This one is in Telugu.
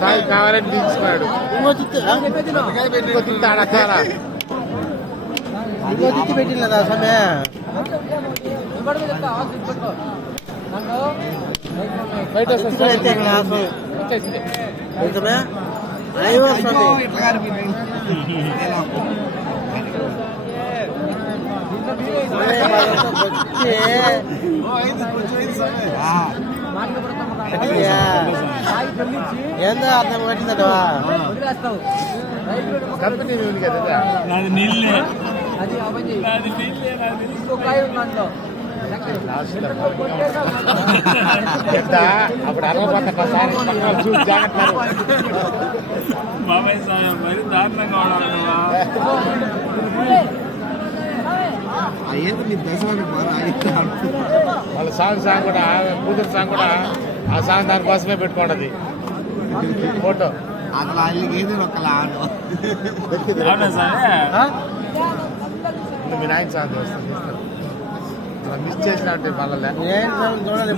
సాయి కావాలని తీసుకున్నాడు. ఇంకో తిత్తి పెట్టినదా సమయ ఏందో అర్థం పెట్టిందటవా కంపెనీ కదా అప్పుడు అరవై చూసి జాగ్రత్త బాబాయ్ సాయం మరి దారుణంగా వాళ్ళ సాంగ్ కూడా కూతురు సాంగ్ కూడా ఆ సాంగ్ దానికోసమే పెట్టుకోండి ఫోటో అసలు ఏది ఒకలా మీ నాయన సాంగ్ వస్తుంది మిస్ చేసినా అంటే మళ్ళీ చూడాలి.